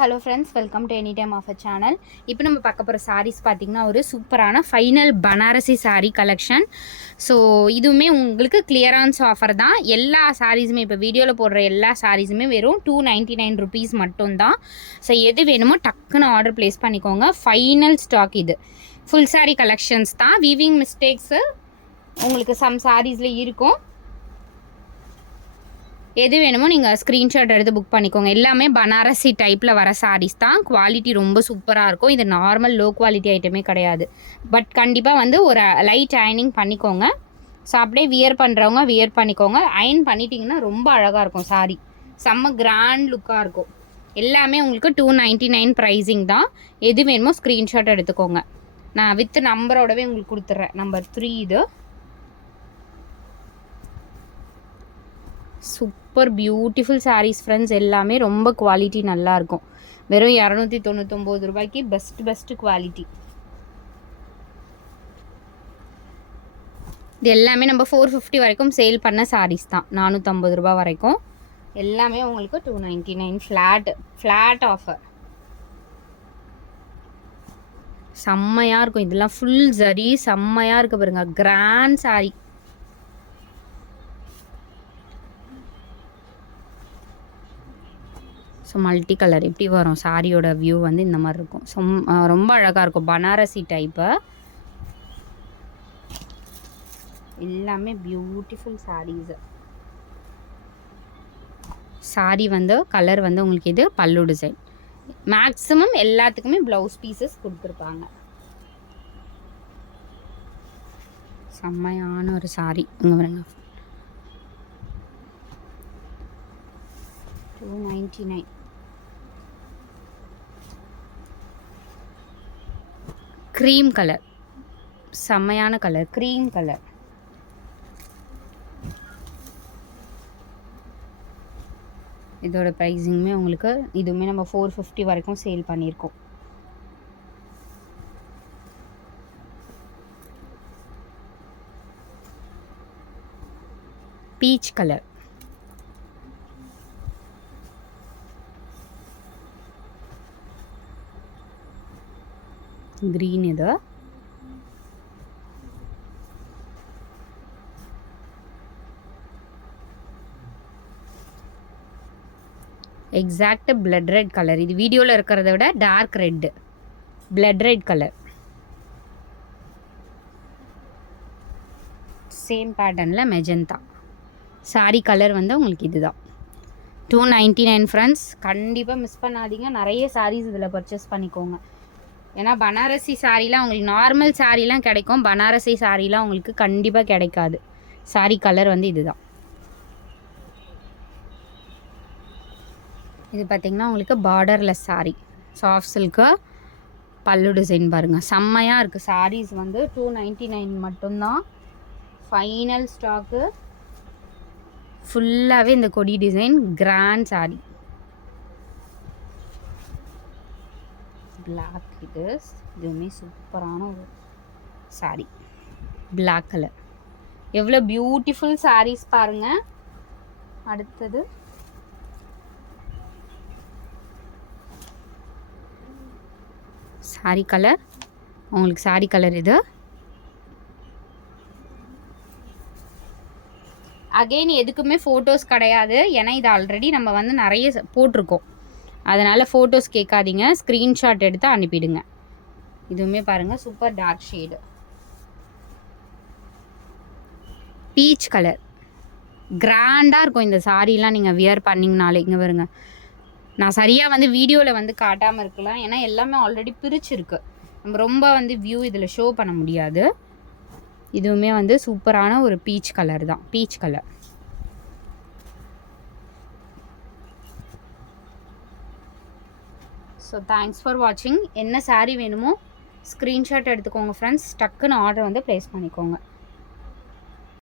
Hello friends, welcome to any time of a channel. இப்போ நம்ம பார்க்க போகிற சாரீஸ் பார்த்திங்கன்னா ஒரு சூப்பரான final Banarasi sari collection. So இதுவுமே உங்களுக்கு கிளியரன்ஸ் ஆஃபர் தான். எல்லா சாரீஸுமே இப்போ வீடியோவில் போடுற எல்லா சாரீஸுமே வெறும் 299 ருபீஸ் மட்டும்தான். ஸோ எது வேணுமோ டக்குன்னு ஆர்டர் ப்ளேஸ் பண்ணிக்கோங்க. ஃபைனல் ஸ்டாக் இது. ஃபுல் சாரீ கலெக்ஷன்ஸ் தான். வீவிங் மிஸ்டேக்ஸு உங்களுக்கு சம் சாரீஸில் இருக்கும். எது வேணுமோ நீங்கள் ஸ்க்ரீன்ஷாட் எடுத்து புக் பண்ணிக்கோங்க. எல்லாமே பனாரசி டைப்பில் வர சாரீஸ் தான். குவாலிட்டி ரொம்ப சூப்பராக இருக்கும். இது நார்மல் லோ குவாலிட்டி ஐட்டமே கிடையாது. பட் கண்டிப்பாக வந்து ஒரு லைட் அயனிங் பண்ணிக்கோங்க. ஸோ அப்படியே வியர் பண்ணுறவங்க வியர் பண்ணிக்கோங்க. அயன் பண்ணிட்டீங்கன்னா ரொம்ப அழகாக இருக்கும் சாரீ. செம்ம கிராண்ட் லுக்காக இருக்கும். எல்லாமே உங்களுக்கு 299 ப்ரைஸிங் தான். எது வேணுமோ ஸ்க்ரீன்ஷாட் எடுத்துக்கோங்க. நான் வித் நம்பரோடவே உங்களுக்கு கொடுத்துட்றேன். நம்பர் 3 இது. Super beautiful saris friends. எல்லாமே ரொம்ப குவாலிட்டி நல்லாயிருக்கும். வெறும் 299 ரூபாய்க்கு பெஸ்ட்டு குவாலிட்டி. இது எல்லாமே நம்ம 450 வரைக்கும் சேல் பண்ண சாரீஸ் தான். 450 ரூபா வரைக்கும் எல்லாமே உங்களுக்கு 299 ஃப்ளாட் ஆஃபர். செம்மையாக இருக்கும். இதெல்லாம் ஃபுல் ஜரி செம்மையாக இருக்குது பாருங்க. Grand sari. So multi colour இப்படி வரும். சாரியோட வியூ வந்து இந்த மாதிரி இருக்கும். ரொம்ப அழகாக இருக்கும். பனாரசி டைப்பு. எல்லாமே பியூட்டிஃபுல் சாரீஸு. சாரி வந்து கலர் வந்து உங்களுக்கு இது பல்லு டிசைன். மேக்ஸிமம் எல்லாத்துக்குமே ப்ளவுஸ் பீசஸ் கொடுத்துருப்பாங்க. செம்மையான ஒரு சாரி. இங்கே வருங்க. 299. Cream colour. செம்மையான கலர். Cream colour. இதோட ப்ரைஸிங்குமே உங்களுக்கு இதுவுமே நம்ம 450 வரைக்கும் சேல் பண்ணியிருக்கோம். Peach colour. ಗ್ರೀನ್ ಇದೆ. Exact blood red colour. இது வீடியோவில் இருக்கிறத விட dark red. Blood red colour. Same பேட்டர்னில் மெஜந்தா. சாரி கலர் வந்து உங்களுக்கு இதுதான். 299 ஃப்ரெண்ட்ஸ். கண்டிப்பாக மிஸ் பண்ணாதீங்க. நிறைய சாரீஸ் இதில் பர்ச்சேஸ் பண்ணிக்கோங்க. ஏன்னா பனாரசி சாரீலாம் உங்களுக்கு நார்மல் சாரீலாம் கிடைக்கும். பனாரசி சாரீலாம் உங்களுக்கு கண்டிப்பாக கிடைக்காது. சாரீ கலர் வந்து இதுதான். இது பார்த்திங்கன்னா உங்களுக்கு பார்டர்லெஸ் சாரீ. Soft silk. பல்லு டிசைன் பாருங்கள். செம்மையாக இருக்குது. சாரீஸ் வந்து 299 மட்டும்தான். Final stock. ஃபுல்லாகவே இந்த கொடி டிசைன். கிராண்ட் சாரீ. பிளாக். இதுவுமே சூப்பரான ஒரு சாரீ. Black colour. எவ்வளோ பியூட்டிஃபுல் சாரீஸ் பாருங்கள். அடுத்தது சாரீ கலர். உங்களுக்கு சாரீ கலர் இது. அகெயின் எதுக்குமே ஃபோட்டோஸ் கிடையாது. ஏன்னா இது ஆல்ரெடி நம்ம வந்து நிறைய போட்டிருக்கோம். அதனால் ஃபோட்டோஸ் கேட்காதீங்க. ஸ்க்ரீன்ஷாட் எடுத்து அனுப்பிடுங்க. இதுவுமே பாருங்கள் super dark shade. Peach colour. கிராண்டாக இருக்கும் இந்த சாரீலாம் நீங்கள் வியர் பண்ணிங்கனாலே. இங்கே வருங்க. நான் சரியாக வந்து வீடியோவில் வந்து காட்டாமல் இருக்கலாம். ஏன்னா எல்லாமே ஆல்ரெடி பிரிச்சுருக்கு. நம்ம ரொம்ப வந்து வியூ இதில் ஷோ பண்ண முடியாது. இதுவுமே வந்து சூப்பரான ஒரு பீச் கலர் தான். Peach colour. So thanks for வாட்சிங். என்ன சாரீ வேணுமோ ஸ்க்ரீன்ஷாட் எடுத்துக்கோங்க ஃப்ரெண்ட்ஸ். டக்குன்னு ஆர்டர் வந்து ப்ளேஸ் பண்ணிக்கோங்க.